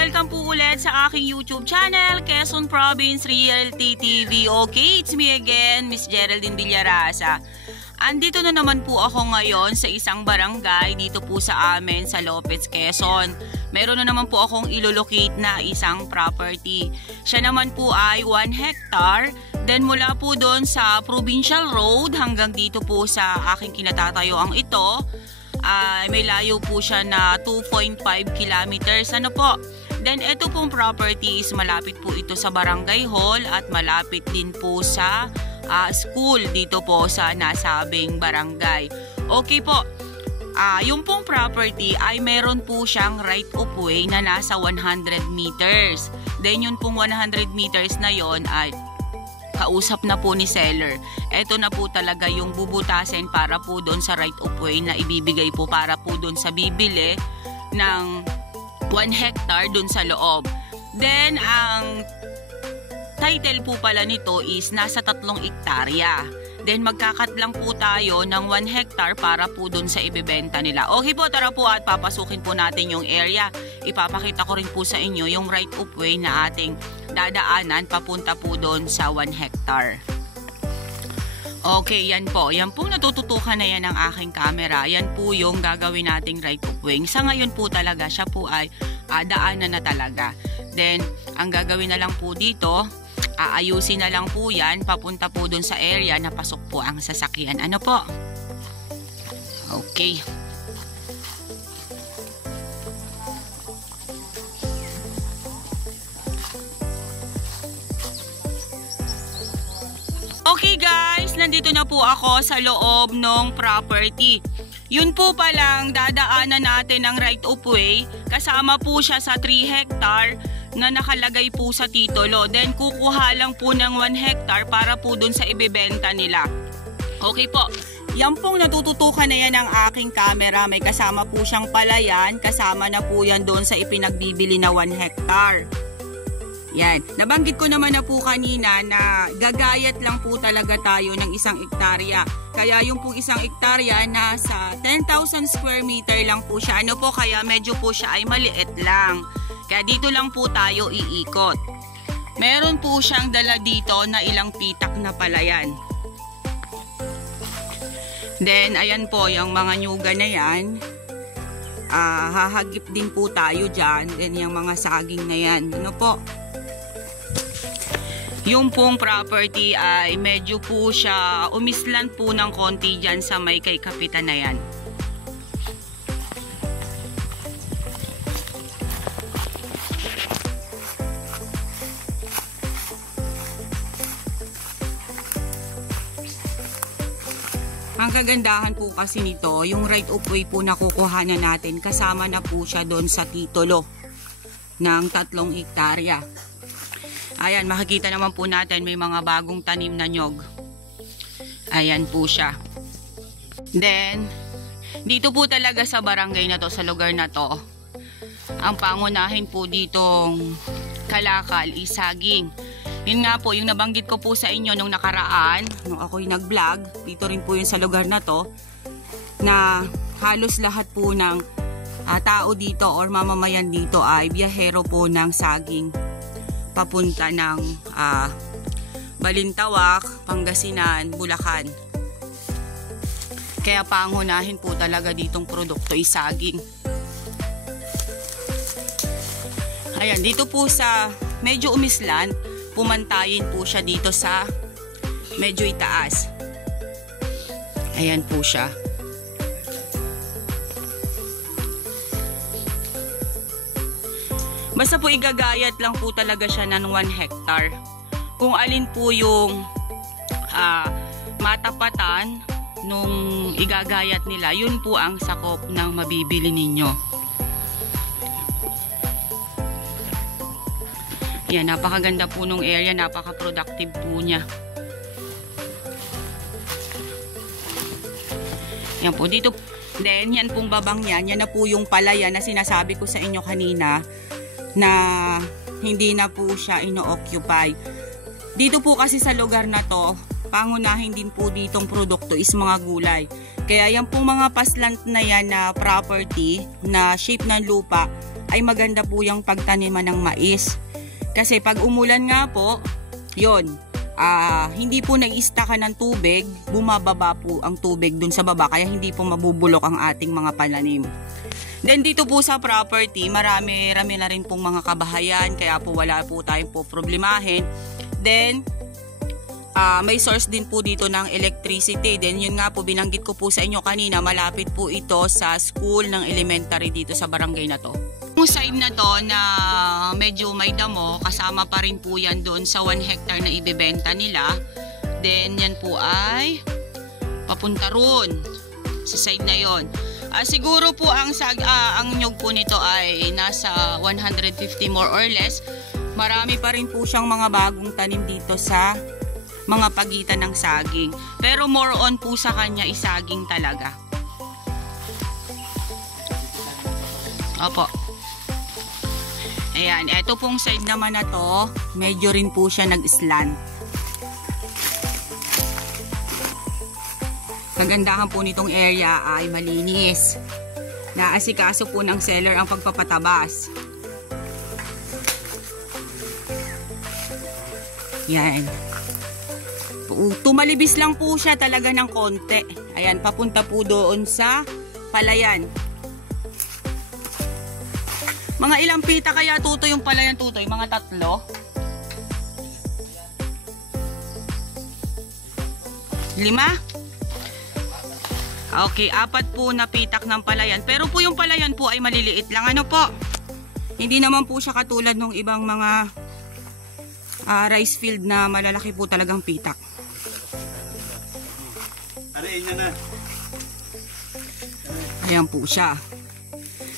welcome po ulit sa aking YouTube channel, Quezon Province Realty TV. Okay, it's me again, Miss Geraldine Villarasa. Andito na naman po ako ngayon sa isang barangay dito po sa amin sa Lopez, Quezon. Meron na naman po akong ilolocate na isang property. Siya naman po ay 1 hectare. Then mula po doon sa Provincial Road hanggang dito po sa aking kinatatayuan ito, may layo po siya na 2.5 kilometers. Ano po? Then ito pong property is malapit po ito sa barangay hall at malapit din po sa school dito po sa nasabing barangay. Okay po. Yung pong property ay meron po siyang right of way na nasa 100 meters. Then yun pong 100 meters na yon ay kausap na po ni seller. Ito na po talaga yung bubutasin para po doon sa right of way na ibibigay po para po doon sa bibili ng 1 hectare doon sa loob. Then ang title po pala nito is nasa 3 hektarya. Then magkakat lang po tayo ng 1 hectare para po doon sa ibebenta nila. Okay po, tara po at papasukin po natin yung area. Ipapakita ko rin po sa inyo yung right of way na ating dadaanan papunta po doon sa 1 hectare. Okay, yan po. Yan po natututukan na yan ng aking camera. Yan po yung gagawin nating right of way. Sa ngayon po talaga, siya po ay daanan na talaga. Then, ang gagawin na lang po dito, aayusin na lang po yan papunta po doon sa area na pasok po ang sasakyan. Ano po? Okay. Okay guys, nandito na po ako sa loob ng property. Yun po palang dadaanan natin ng right of way. Kasama po siya sa 3 hectare na nakalagay po sa titulo. Then kukuha lang po ng 1 hectare para po dun sa ibebenta nila. Okay po. Yan pong natututukan na yan ng aking camera. May kasama po siyang palayan. Kasama na po yan doon sa ipinagbibili na 1 hectare. Yan. Nabanggit ko naman na po kanina na gagayat lang po talaga tayo ng 1 hektarya. Kaya yung pong 1 hektarya nasa 10,000 square meter lang po siya. Ano po, kaya medyo po siya ay maliit lang. Kaya dito lang po tayo iikot. Meron po siyang dala dito na ilang pitak na palayan. Then ayan po yung mga nyuga na yan. Hahagip din po tayo dyan. Then yung mga saging na yan. Ano po? Yung pong property ay medyo po siya umislan po ng konti dyan sa may kay kapitan na yan. Ang kagandahan po kasi nito, yung right of way po na kukuhanan natin, kasama na po siya doon sa titulo ng 3 hektarya. Ayan, makikita naman po natin may mga bagong tanim na nyog. Ayan po siya. Then, dito po talaga sa barangay na to, sa lugar na to, ang pangunahin po ditong kalakal is saging. Yun nga po, yung nabanggit ko po sa inyo nung nakaraan, nung ako'y nag-vlog, dito rin po yun sa lugar na to, na halos lahat po ng tao dito or mamamayan dito ay biyahero po ng saging papunta ng Balintawak, Pangasinan, Bulacan. Kaya pangunahin po talaga ditong produkto ay saging. Ayan, dito po sa medyo umislan, pumantayin po siya dito sa medyo itaas. Ayan po siya. Basta po igagayat lang po talaga siya ng 1 hectare. Kung alin po yung matapatan nung igagayat nila, yun po ang sakop ng mabibili ninyo. Yan, napakaganda po nung area, napaka-productive po niya. Yan po, dito, then yan pong babang yan na po yung palayan na sinasabi ko sa inyo kanina, na hindi na po siya ino-occupy. Dito po kasi sa lugar na to, pangunahin din po ditong produkto is mga gulay. Kaya yan pong mga paslant na yan na property na shape ng lupa ay maganda po yung pagtaniman ng mais. Kasi pag umulan nga po, yon, hindi po nai-stockan ng tubig, bumababa po ang tubig dun sa baba, kaya hindi po mabubulok ang ating mga pananim. Then dito po sa property, marami na rin pong mga kabahayan, kaya po wala po tayong po problemahin. Then may source din po dito ng electricity. Then yun nga po, binanggit ko po sa inyo kanina, malapit po ito sa school ng elementary dito sa barangay na to. Yung side na to na medyo may damo, kasama pa rin po yan doon sa 1 hectare na ibebenta nila. Then yan po ay papunta roon sa side na yon. Siguro po ang nyug po nito ay nasa 150 more or less. Marami pa rin po siyang mga bagong tanim dito sa mga pagitan ng saging. Pero more on po sa kanya is saging talaga. Opo. Ayan, eto pong side naman na to, medyo rin po siya nag-slant. Kagandahan po nitong area ay malinis. Naasikaso po ng seller ang pagpapatabas. Yan. Tumalibis lang po siya talaga ng konti. Ayan, papunta po doon sa palayan. Mga ilang pita kaya tutoy yung palayan tutoy? Mga 3? 5? Okay, 4 po na pitak ng palayan. Pero po yung palayan po ay maliliit lang. Ano po? Hindi naman po siya katulad ng ibang mga rice field na malalaki po talagang pitak. Ayan po siya.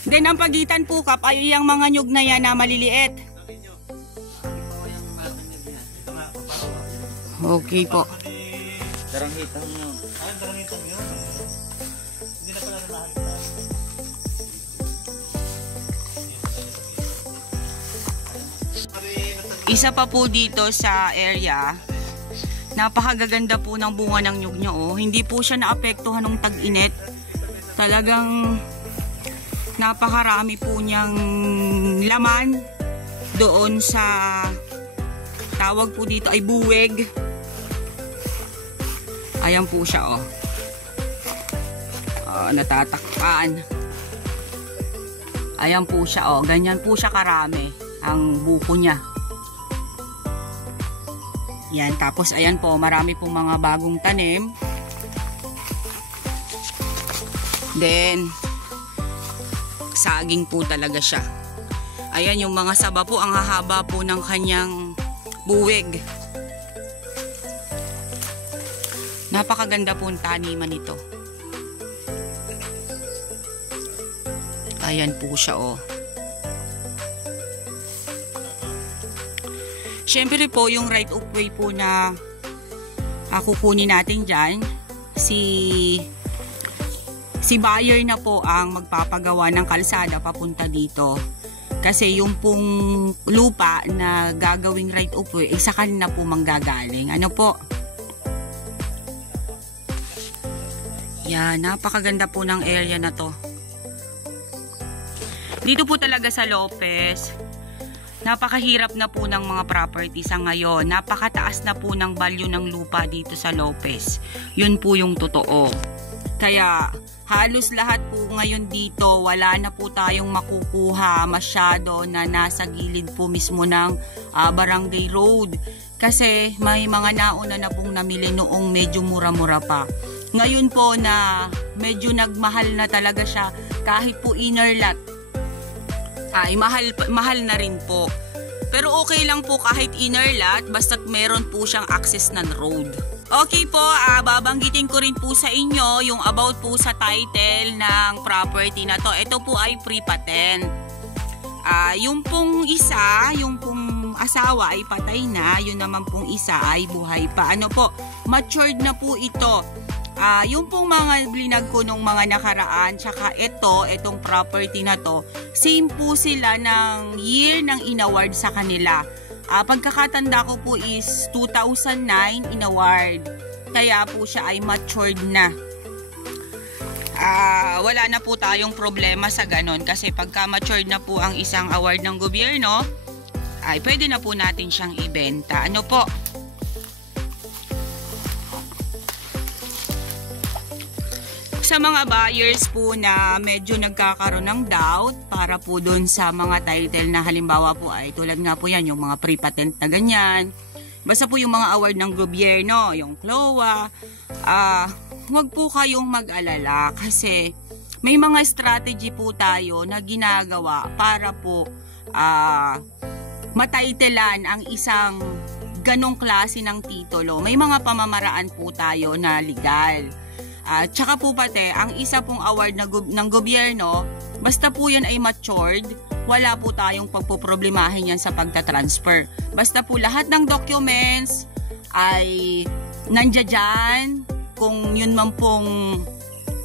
Then ang pagitan po kap ay yung mga nyug na yan na maliliit. Okay po. Daranghitan yun. Daranghitan yun. Hindi na pala nakakita. Isa pa po dito sa area, napakagaganda po ng bunga ng nyug niya. Oh. Hindi po siya naapektuhan ng tag-init. Talagang napakarami po niyang laman doon sa tawag po dito ay buweg. Ayan po siya, oh. Natatakpan. Ayan po siya, oh. Ganyan po siya karami ang buko niya. Yan, tapos ayan po, marami pong mga bagong tanim. Then saging po talaga siya. Ayan yung mga saba po, ang hahaba po ng kanyang buweg. Napakaganda po ang taniman nito. Ayan po siya, oh. Siyempre po, yung right of way po na kukunin natin dyan, si buyer na po ang magpapagawa ng kalsada papunta dito. Kasi yung pong lupa na gagawing right of way, sa kanina po manggagaling. Ano po? Yan, napakaganda po ng area na to. Dito po talaga sa Lopez, napakahirap na po ng mga property sa ngayon. Napakataas na po ng value ng lupa dito sa Lopez. Yun po yung totoo. Kaya halos lahat po ngayon dito, wala na po tayong makukuha masyado na nasa gilid po mismo ng barangay road. Kasi may mga nauna na pong namili noong medyo mura-mura pa. Ngayon po na medyo nagmahal na talaga siya, kahit po inner lot ay mahal na rin po. Pero okay lang po kahit inner lot, basta't meron po siyang access ng road. Okay po, babanggitin ko rin po sa inyo yung about po sa title ng property na to. Ito po ay pre-patent. Yung pong isa, yung pong asawa ay patay na, yun naman pong isa ay buhay pa. Ano po, matured na po ito. Yung pong mga blinag ko nung mga nakaraan, tsaka itong property na to, same po sila ng year ng inaward sa kanila. Pagkakatanda ko po is 2009 inaward. Kaya po siya ay matured na. wala na po tayong problema sa ganon. Kasi pagka matured na po ang isang award ng gobyerno, ay pwede na po natin siyang ibenta. Ano po? Sa mga buyers po na medyo nagkakaroon ng doubt para po doon sa mga title na halimbawa po ay tulad nga po yan, yung mga pre-patent na ganyan. Basta po yung mga award ng gobyerno, yung CLOA, huwag po kayong mag-alala kasi may mga strategy po tayo na ginagawa para po matitlean ang isang ganong klase ng titulo. May mga pamamaraan po tayo na legal. Tsaka po pati, ang isa pong award ng gobyerno, basta po yan ay matured, wala po tayong pagpoproblemahin yan sa pagtatransfer. Basta po lahat ng documents ay nandiyan, kung yun man pong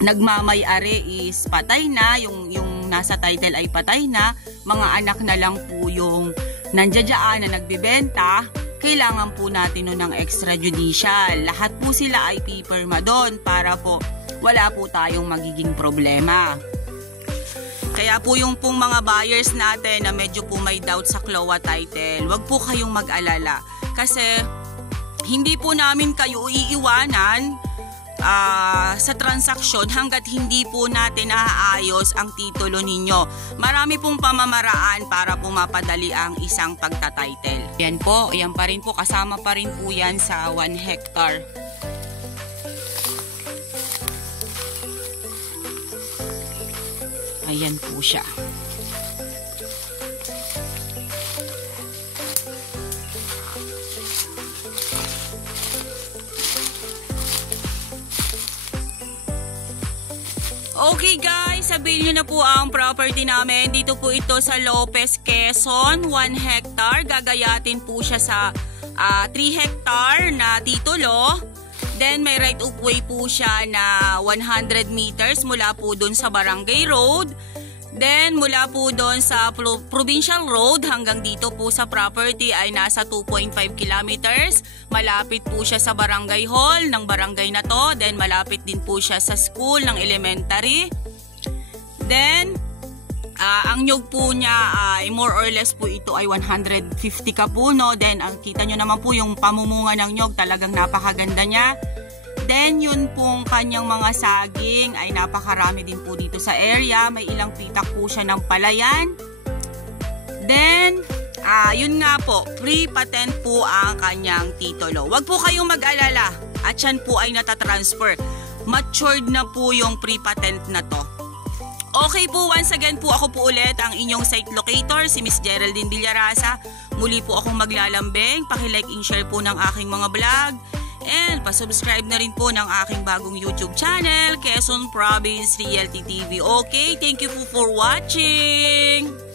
nagmamay-ari is patay na, yung nasa title ay patay na, mga anak na lang po yung nandiyan na nagbibenta, kailangan po natin nun ng extrajudicial. Lahat po sila ay pipirma doon para po wala po tayong magiging problema. Kaya po yung pong mga buyers natin na medyo po may doubt sa CLOA title, wag po kayong mag-alala. Kasi hindi po namin kayo iiwanan sa transaksyon hanggat hindi po natin naaayos ang titulo ninyo. Marami pong pamamaraan para po mapadali ang isang pagtatitle. Yan po, yan pa rin po, kasama pa rin po yan sa 1 hectare. Ayan po siya. Okay guys, sabihin nyo na po ang property namin. Dito po ito sa Lopez, Quezon, 1 hectare. Gagayatin po siya sa 3 hectare na titulo. Then may right of way po siya na 100 meters mula po dun sa Barangay Road. Then mula po doon sa Provincial Road hanggang dito po sa property ay nasa 2.5 kilometers. Malapit po siya sa Barangay Hall ng barangay na to. Then malapit din po siya sa school ng elementary. Then ang nyug po niya ay more or less po ito ay 150 kapuno. Then ang kita nyo naman po yung pamumunga ng nyug, talagang napakaganda niya. Then yun pong kanyang mga saging ay napakarami din po dito sa area. May ilang pitak po siya ng palayan. Then yun nga po, pre-patent po ang kanyang titulo. Huwag po kayong mag-alala at yan po ay natatransfer. Matured na po yung pre-patent na to. Okay po, once again po ako po ulit ang inyong site locator, si Miss Geraldine Villarasa. Muli po akong maglalambing. Paki-like and share po ng aking mga vlog. And pa-subscribe na rin po ng aking bagong YouTube channel, Quezon Province Realty TV. Okay, thank you po for watching!